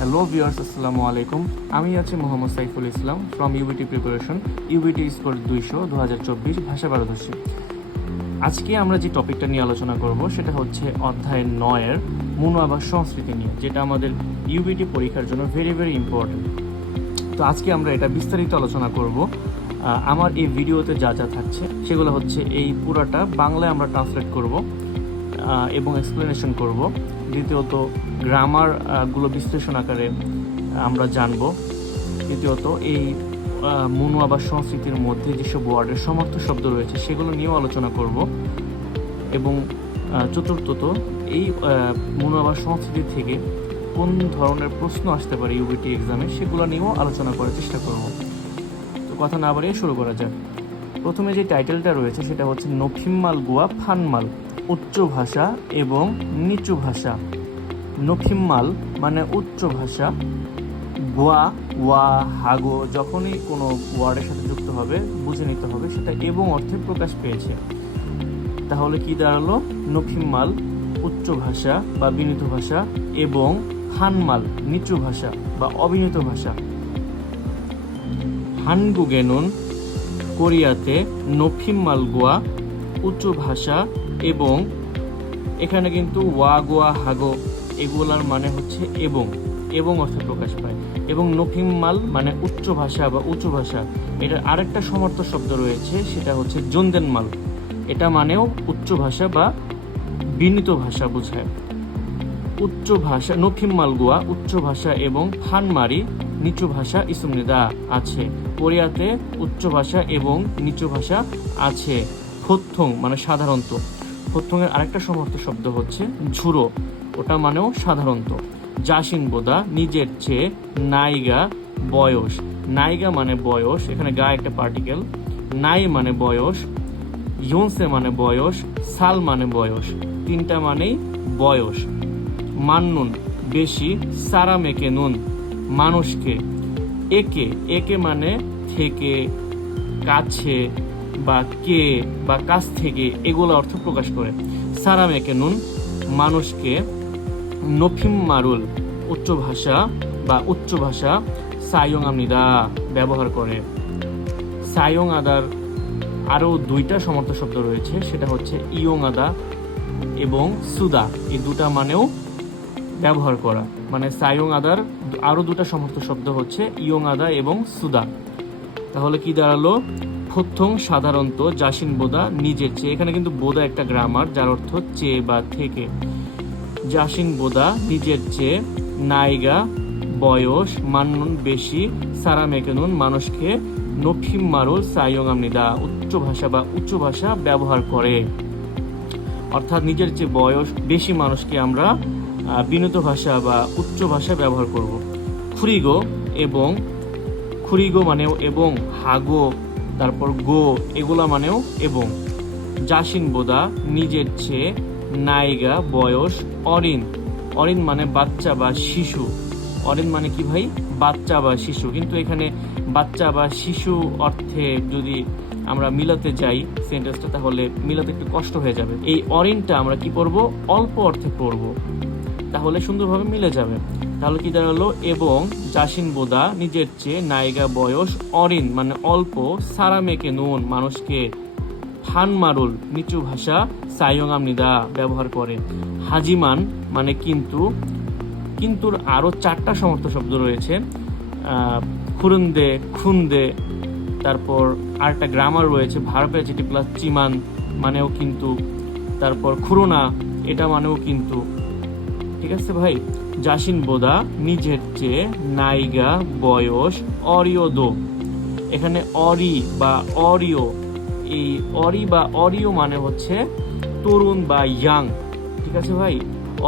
Hello viewers, আসসালামু আলাইকুম। আমি আছি Mohammad Saiful Islam from UBT preparation, UBT score 200 ভাষা পারদর্শী। আজকে আমরা যে টপিকটা নিয়ে আলোচনা করব সেটা হচ্ছে অধ্যায় 9-এর মনোভাব সংস্কৃতি নিয়ে, যেটা আমাদের ইউবিটি পরীক্ষার জন্য ভেরি ভেরি ইম্পর্টেন্ট। তো আজকে আমরা এটা বিস্তারিত আলোচনা করব। আমার এই ভিডিওতে যা যা থাকছে সেগুলো হচ্ছে এই পুরাটা বাংলায় আমরা ট্রান্সলেট করব এবং এক্সপ্লেনেশন করব। দ্বিতীয়ত গ্রামার গুলো বিশ্লেষণ আকারে আমরা জানব। তৃতীয়ত এই মনোভাব সংস্কৃতির মধ্যে যেসব ওয়ার্ডের সমর্থ শব্দ রয়েছে সেগুলো নিয়েও আলোচনা করব। এবং চতুর্থত এই মনোভাব সংস্কৃতি থেকে কোন ধরনের প্রশ্ন আসতে পারে ইউবিটি এক্সামে সেগুলো নিয়েও আলোচনা করার চেষ্টা করব। তো কথা না বাড়িয়ে শুরু করা যাক। প্রথমে যে টাইটেলটা রয়েছে সেটা হচ্ছে নফিম্মাল গোয়া ফানমাল, উচ্চ ভাষা এবং নিচু ভাষা। নফিম্মাল মানে উচ্চ ভাষা, গোয়া ওয়া হাগো যখনই কোনো ওয়ার্ডের সাথে যুক্ত হবে বুঝে নিতে হবে সেটা এবং অর্থে প্রকাশ পেয়েছে। তাহলে কি দাঁড়ালো? নফিম্মাল উচ্চ ভাষা বা বিনীত ভাষা এবং হানমাল নিচু ভাষা বা অবিনীত ভাষা। হানগুগেনুন কোরিয়াতে নফিম্মাল গোয়া উচ্চ ভাষা এবং এখানে কিন্তু ওয়া গোয়া হাগো এগুলার মানে হচ্ছে এবং এবং অর্থে প্রকাশ পায়। এবং নফিম্মাল মানে উচ্চ ভাষা বা উঁচু ভাষা, এটার আরেকটা সমর্থ শব্দ রয়েছে সেটা হচ্ছে জোনদেনমাল। এটা মানেও উচ্চ ভাষা বা বিনীত ভাষা বোঝায়। উচ্চ ভাষা নফিম্মাল গোয়া উচ্চ ভাষা এবং ফানমারি নিচু ভাষা ইসুমনিদা আছে। কোরিয়াতে উচ্চ ভাষা এবং নিচু ভাষা আছে। ফোত্থং মানে সাধারণত। ফোত্থংয়ের আরেকটা সমর্থ শব্দ হচ্ছে ঝুরো, ওটা মানেও সাধারণত। জাসিন বোদা নিজের চেয়ে, নাইগা বয়স। নাইগা মানে বয়স, এখানে গা একটা পার্টিকেল। নাই মানে বয়স, ইয়নসে মানে বয়স, সাল মানে বয়স, তিনটা মানেই বয়স। মান্নুন বেশি, সারা মেকে নুন মানুষকে। একে একে মানে থেকে, কাছে বা কে বা কাছ থেকে এগুলো অর্থ প্রকাশ করে। সারা মেকে নুন মানুষকে। নফিম্মারুল উচ্চ ভাষা বা উচ্চ ভাষা সায়ং আমনিদা ব্যবহার করে। সায়ং আদার আরও দুইটা সমর্থ শব্দ রয়েছে, সেটা হচ্ছে ইয়ং আদা এবং সুদা। এই দুটা মানেও ব্যবহার করা। মানে সায়ং আদার আরও দুটা সমর্থ শব্দ হচ্ছে ইয়ং আদা এবং সুদা। তাহলে কি দাঁড়ালো? ফোত্থং সাধারণত, জাসিন বোদা নিজের চেয়ে। এখানে কিন্তু বোদা একটা গ্রামার যার অর্থ চেয়ে বা থেকে। জাসিন বোদা নিজের চেয়ে, নাইগা বয়স, মান্নুন বেশি, সারা মেকেনুন মানুষকে, নফিম্মারুল সায়ং আমনিদা উচ্চ ভাষা বা উচ্চ ভাষা ব্যবহার করে। অর্থাৎ নিজের চেয়ে বয়স বেশি মানুষকে আমরা বিনীত ভাষা বা উচ্চ ভাষা ব্যবহার করব। খুরিগো এবং, খুরিগো মানেও এবং, হাগো তারপর গো এগুলা মানেও এবং। জাসিন বোদা নিজের চেয়ে, নাইগা বয়স, অরিন। অরিন মানে বাচ্চা বা শিশু। অরিন মানে কি ভাই? বাচ্চা বা শিশু। কিন্তু এখানে বাচ্চা বা শিশু অর্থে যদি আমরা মিলাতে যাই সেন্টেন্সটা, তাহলে মিলাতে একটু কষ্ট হয়ে যাবে। এই অরিনটা আমরা কি করব? অল্প অর্থে পড়ব, তাহলে সুন্দরভাবে মিলে যাবে। তাহলে কি দাঁড়ালো? এবং জাসিন বোদা নিজের চেয়ে, নাইগা বয়স, অরিন মানে অল্প, সারা মেকে নুন মানুষকে, ফানমারুল নিচু ভাষা সায়ং আমনিদা ব্যবহার করে। হাজিমান মানে কিন্তু, কিন্তুর আরও চারটা সমর্থ শব্দ রয়েছে। খুরুন্দে, খুন্দে, তারপর আরেকটা গ্রামার রয়েছে ভার্ব অ্যাডজেক্টিভ প্লাস চিমান মানেও কিন্তু, তারপর খুরোনা এটা মানেও কিন্তু। ঠিক আছে ভাই? জাসিন বোদা নিজের চেয়ে, নাইগা বয়স, অরিও দো। এখানে অরি বা অরিও, এই অরি বা অরিও মানে হচ্ছে তরুণ বা ইয়াং। ঠিক আছে ভাই?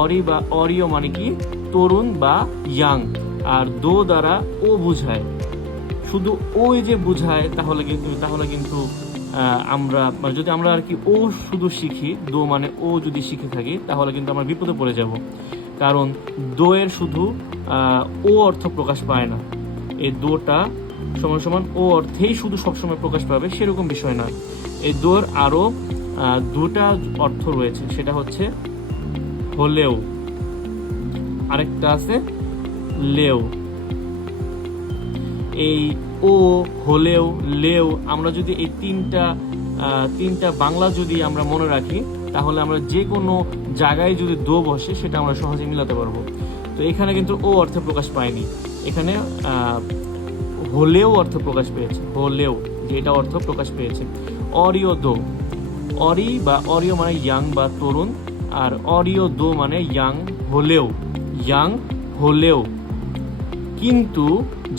অরি বা অরিও মানে কি? তরুণ বা ইয়াং। আর দো দ্বারা ও বুঝায়। শুধু ওই যে বুঝায় তাহলে কিন্তু আমরা যদি আমরা আর কি ও শুধু শিখি, দো মানে ও যদি শিখে থাকি তাহলে কিন্তু আমরা বিপদে পড়ে যাব। কারণ দোয়ের শুধু ও অর্থ প্রকাশ পায় না। এই দোটা সমান সমান ও অর্থেই শুধু সবসময় প্রকাশ পাবে সেরকম বিষয় না। এই দোর আরও দুটা অর্থ রয়েছে, সেটা হচ্ছে হলেও, আরেকটা আছে লেও। এই ও, হলেও, লেও, আমরা যদি এই তিনটা বাংলা যদি আমরা মনে রাখি, তাহলে আমরা যে কোনো জায়গায় যদি দো বসে সেটা আমরা সহজে মিলাতে পারবো। তো এখানে কিন্তু ও অর্থে প্রকাশ পায়নি, এখানে হলেও অর্থ প্রকাশ পেয়েছে, হলেও যেটা অর্থ প্রকাশ পেয়েছে। অরিয় দো, অরি বা অরিয় মানে ইয়াং বা তরুণ, আর অরিয় দো মানে ইয়াং হলেও। কিন্তু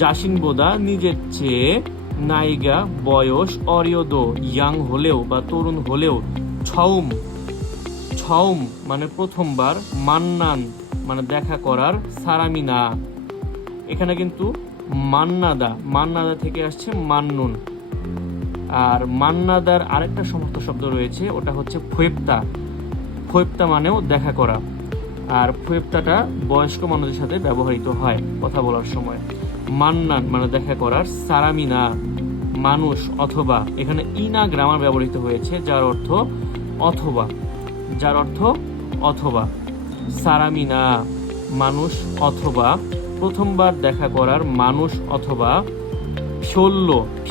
জাসিনবোদা নিজের চেয়ে নায়িকা বয়স অরিয় দো ইয়াং হলেও বা তরুণ হলেও ছৌম মানে প্রথমবার, মান্নান মানে দেখা করার, সারামিনা এখানে কিন্তু মান্নাদা থেকে আসছে মান্নুন। আর মান্নাদার আরেকটা সমস্ত শব্দ রয়েছে, ওটা হচ্ছে ফোয়েপ্তা মানেও দেখা করা। আর ফোয়েপ্তাটা বয়স্ক মানুষের সাথে ব্যবহৃত হয় কথা বলার সময়। মান্নান মানে দেখা করার, সারামিনা মানুষ অথবা, এখানে ইনা গ্রামার ব্যবহৃত হয়েছে যার অথবা। সারামিনা মানুষ অথবা, প্রথমবার দেখা করার মানুষ অথবা।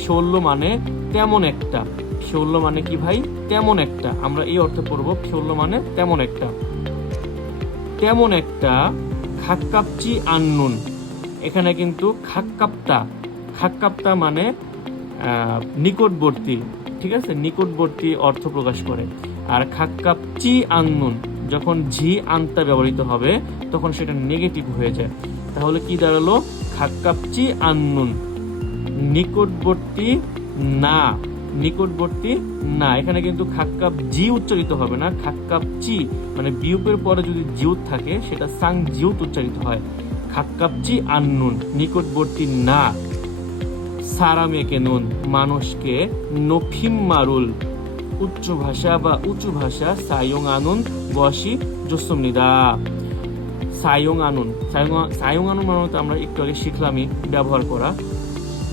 শোল্য মানে তেমন একটা, শোল্য মানে কি ভাই? তেমন একটা, আমরা এই অর্থে পড়বো শোল্য মানে তেমন একটা। খাক্কাপচি আন্নুন, এখানে কিন্তু খাক্কাপ্তা মানে নিকটবর্তী, ঠিক আছে, নিকটবর্তী অর্থ প্রকাশ করে। আর খাক্কাপচি আন্নুন যখন ঝি আন্তা ব্যবহৃত হবে তখন সেটা নেগেটিভ হয়ে যায়, তাহলে কি দাঁড়ালো? খাক্কাপচি আন্নুন, নিকটবর্তী না। এখানে কিন্তু খাক্কাপ জি উচ্চারিত হবে না, খাক্কাপ চি মানে বিয়োগের পরে যদি জিউত থাকে সেটা সাং জিউত উচ্চারিত হয়। খাক্কাপ চি আন্নুন নিকটবর্তী না। সারামেকে নুন মানুষকে, নফিম মারুল উচ্চ ভাষা সায়ং আনুন বসি জসমিদা। সায়ং আনুন মানে তো আমরা একটু আগে শিখলামই, ব্যবহার করা,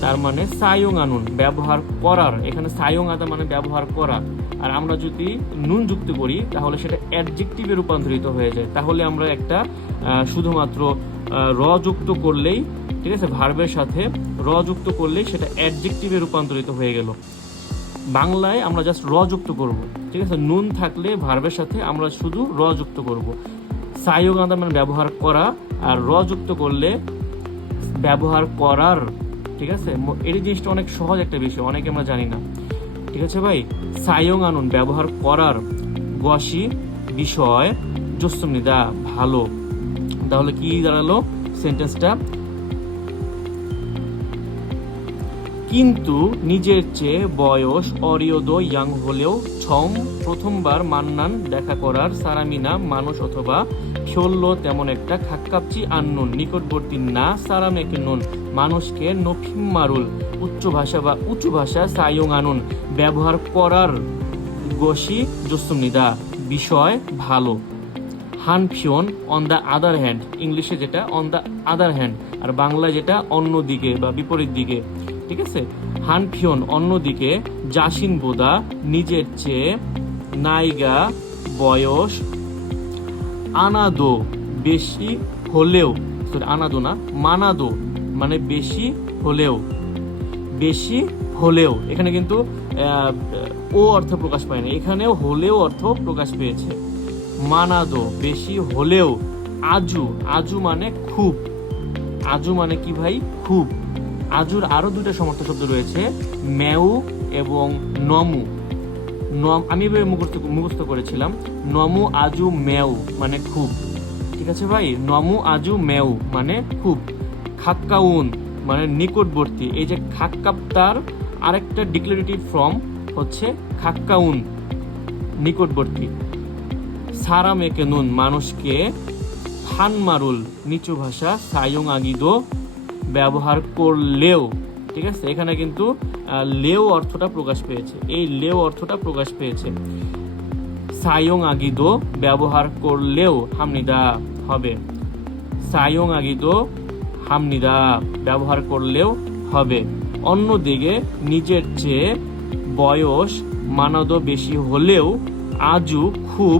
তার মানে সায়ং আনুন ব্যবহার করার, এখানে সায়ং আদা মানে ব্যবহার করা। আর আমরা যদি নুন যুক্ত করি তাহলে সেটা অ্যাডজেক্টিভে রূপান্তরিত হয়ে যায়, তাহলে আমরা একটা শুধুমাত্র র যুক্ত করলেই, ঠিক আছে, ভার্বের সাথে র যুক্ত করলেই সেটা অ্যাডজেক্টিভে রূপান্তরিত হয়ে গেল। বাংলায় আমরা জাস্ট র যুক্ত করব, ঠিক আছে, নুন থাকলে ভার্বের সাথে আমরা শুধু র যুক্ত করব। সায়ং আদা মানে ব্যবহার করা, আর র যুক্ত করলে ব্যবহার করার, ঠিক আছে। এই জিনিসটা অনেক সহজ একটা বিষয়, অনেকে আমরা জানি না, ঠিক আছে ভাই। সায়ং আনুন ব্যবহার করার, গসি বিষয়, জসমিদা ভালো। তাহলে কি দাঁড়ালো সেন্টেন্সটা? কিন্তু নিজের চেয়ে বয়স অরিয়দ ইয়াং হলেও ছম প্রথমবার মান্নান দেখা করার, সারামিনা মানুষ অথবা, শোল্য তেমন একটা, খাক্কাপচি আন্নুন নিকটবর্তী না, সারামেকে নুন মানুষকে, নফিম মারুল উঁচু ভাষা সায়ং আনুন ব্যবহার করার, গসি জসমিদা বিষয় ভালো। হানফিয়ন অন দ্য আদার হ্যান্ড, ইংলিশে যেটা অন দ্য আদার হ্যান্ড, আর বাংলায় যেটা অন্যদিকে বা বিপরীত দিকে, ঠিক আছে। হানফিয়ন অন্যদিকে, জাসিনবোদা নিজের চেয়ে, নায়িকা বয়স, আনাদো বেশি হলেও, আনাদো না মানাদো মানে বেশি হলেও, এখানে কিন্তু ও অর্থ প্রকাশ পায় না, এখানেও হলেও অর্থ প্রকাশ পেয়েছে। মানাদো বেশি হলেও, আজু মানে খুব, আজু মানে কি ভাই? খুব। আজুর আরো দুইটা সমর্থ শব্দ রয়েছে, মেউ এবং নমু। আমি এভাবে মুখস্থ করেছিলাম, নমু আজু মেউ মানে খুব, ঠিক আছে ভাই। নমু আজু মেউ মানে খুব। খাক্কাউন মানে নিকটবর্তী, এই যে খাক্কাপ্তার আরেকটা ডিক্লারেটিভ ফর্ম হচ্ছে খাক্কাউন নিকটবর্তী। সারামেকে নুন মানুষকে, ফানমারুল নিচু ভাষা, সায়ং আগিদো ব্যবহার করলেও, ঠিক আছে, এখানে কিন্তু লেও অর্থটা প্রকাশ পেয়েছে, এই লেও অর্থটা প্রকাশ পেয়েছে। সায়ং আগিদো ব্যবহার করলেও হামনিদা হবে, সায়ং আগিদো হামনিদা ব্যবহার করলেও হবে। অন্যদিকে নিজের চেয়ে বয়স মানাদো বেশি হলেও, আজু খুব,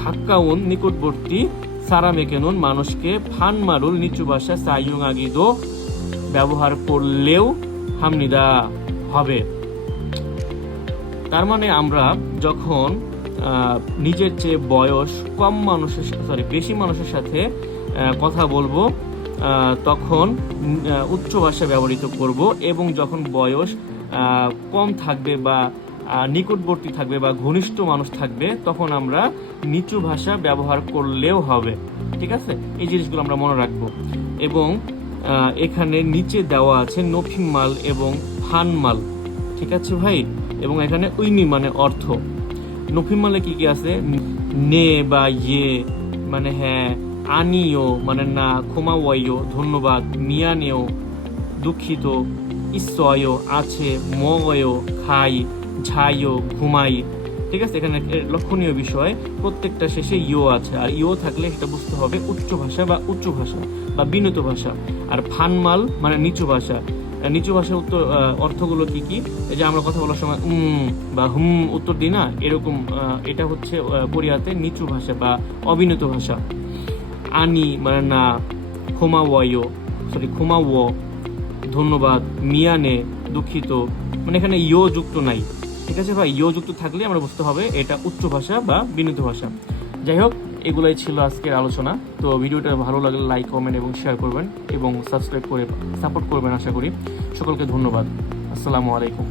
খাক্কাউন নিকটবর্তী, সারামেকেনুন মানুষকে ফান মারুল নিচু ভাষা সাইয়ুং আগিদো ব্যবহার করলেও হামনিদা হবে। তার মানে আমরা যখন নিজের চেয়ে বয়স কম মানুষের বেশি মানুষের সাথে কথা বলবো তখন উচ্চ ভাষা ব্যবহৃত করব, এবং যখন বয়স কম থাকবে বা নিকটবর্তী থাকবে বা ঘনিষ্ঠ মানুষ থাকবে তখন আমরা নিচু ভাষা ব্যবহার করলেও হবে। ঠিক আছে, এই জিনিসগুলো আমরা মনে রাখবো। এবং এখানে নিচে দেওয়া আছে নফিমাল এবং ফানমাল। ঠিক আছে ভাই, এবং এখানে উইমি মানে অর্থ। নফিমালে কি কি আছে? নে বা ইয়ে মানে হ্যাঁ, আনিও মানে না, ক্ষমাওয়াইও ধন্যবাদ, মিয়ানেও দুঃখিত, ইসয়ও আছে, ময়ও খাই, ঝাইও ঘুমাই। ঠিক আছে, এখানে লক্ষণীয় বিষয় প্রত্যেকটা শেষে ইও আছে, আর ইও থাকলে সেটা বুঝতে হবে উচ্চ ভাষা বা উচ্চ ভাষা বা বিনত ভাষা। আর ফানমাল মানে নিচু ভাষা। নিচু ভাষার উত্তর অর্থগুলো কি কি? এই যে আমরা কথা বলার সময় বা উত্তর দিই না, এরকম এটা হচ্ছে কোরিয়াতে নিচু ভাষা বা অবিনত ভাষা। আনি মানে না, ক্ষমাও ধন্যবাদ, মিয়ানে দুঃখিত, মানে এখানে ইও যুক্ত নাই। ঠিক আছে ভাই, ইও যুক্ত থাকলে আমরা বুঝতে হবে এটা উচ্চ ভাষা বা বিনীত ভাষা। যাই হোক, এগুলাই ছিল আজকের আলোচনা। তো ভিডিওটা ভালো লাগলে লাইক, কমেন্ট এবং শেয়ার করবেন এবং সাবস্ক্রাইব করে সাপোর্ট করবেন আশা করি। সকলকে ধন্যবাদ। আসসালামু আলাইকুম।